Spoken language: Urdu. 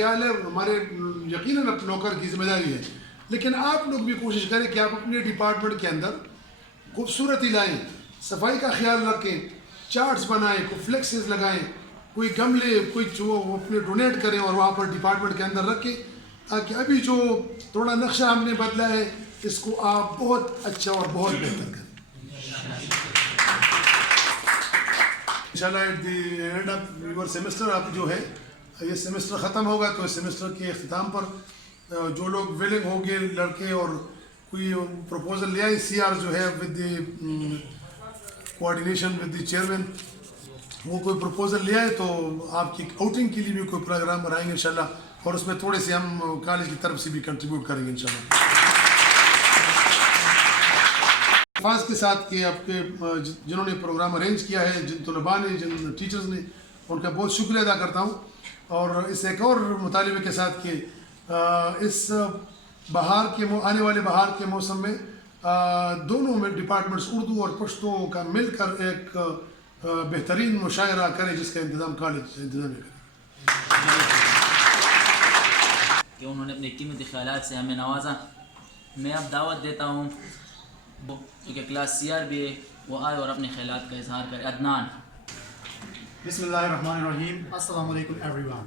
خیال ہے ہمارے یقیناً نوکر کی ذمہ داری ہے، لیکن آپ لوگ بھی کوشش کریں کہ آپ اپنے ڈپارٹمنٹ کے اندر خوبصورتی لائیں، صفائی کا خیال رکھیں، چارٹس بنائیں، کوئی فلیکسز لگائیں، کوئی گملے کوئی جو اپنے ڈونیٹ کریں اور وہاں پر ڈپارٹمنٹ کے اندر رکھیں، تاکہ ابھی جو تھوڑا نقشہ ہم نے بدلا ہے اس کو آپ بہت اچھا اور بہت بہتر کریں انشاءاللہ. At the end of your semester آپ جو ہے یہ سیمسٹر ختم ہوگا تو اس سیمسٹر کے اختتام پر جو لوگ ویلنگ ہوں گے لڑکے اور کوئی پروپوزل لے آئے سی آر جو ہے with the coordination with the chairman وہ کوئی پروپوزل لے آئے تو آپ کی آؤٹنگ کے لیے بھی کوئی پروگرام بنائیں گے انشاءاللہ اور اس میں تھوڑے سے ہم کالج کی طرف سے بھی کنٹریبیوٹ کریں گے انشاءاللہ. الفاظ کے ساتھ کہ آپ کے جنہوں نے پروگرام ارینج کیا ہے، جن طلباء نے، جن ٹیچرز نے، ان کا بہت شکریہ ادا کرتا ہوں. اور اس ایک اور مطالبے کے ساتھ کہ اس بہار کے آنے والے بہار کے موسم میں دونوں میں ڈپارٹمنٹس اردو اور پشتو کا مل کر ایک بہترین مشاعرہ کرے جس کا انتظام کالج انتظامیہ کرے. کہ انہوں نے اپنے قیمتی خیالات سے ہمیں نوازا. میں اب دعوت دیتا ہوں کیونکہ کلاس سی آر بھی ہے وہ آئے اور اپنے خیالات کا اظہار کرے. عدنان. بسم اللہ الرحمن الرحیم. السلام علیکم ایوری ون.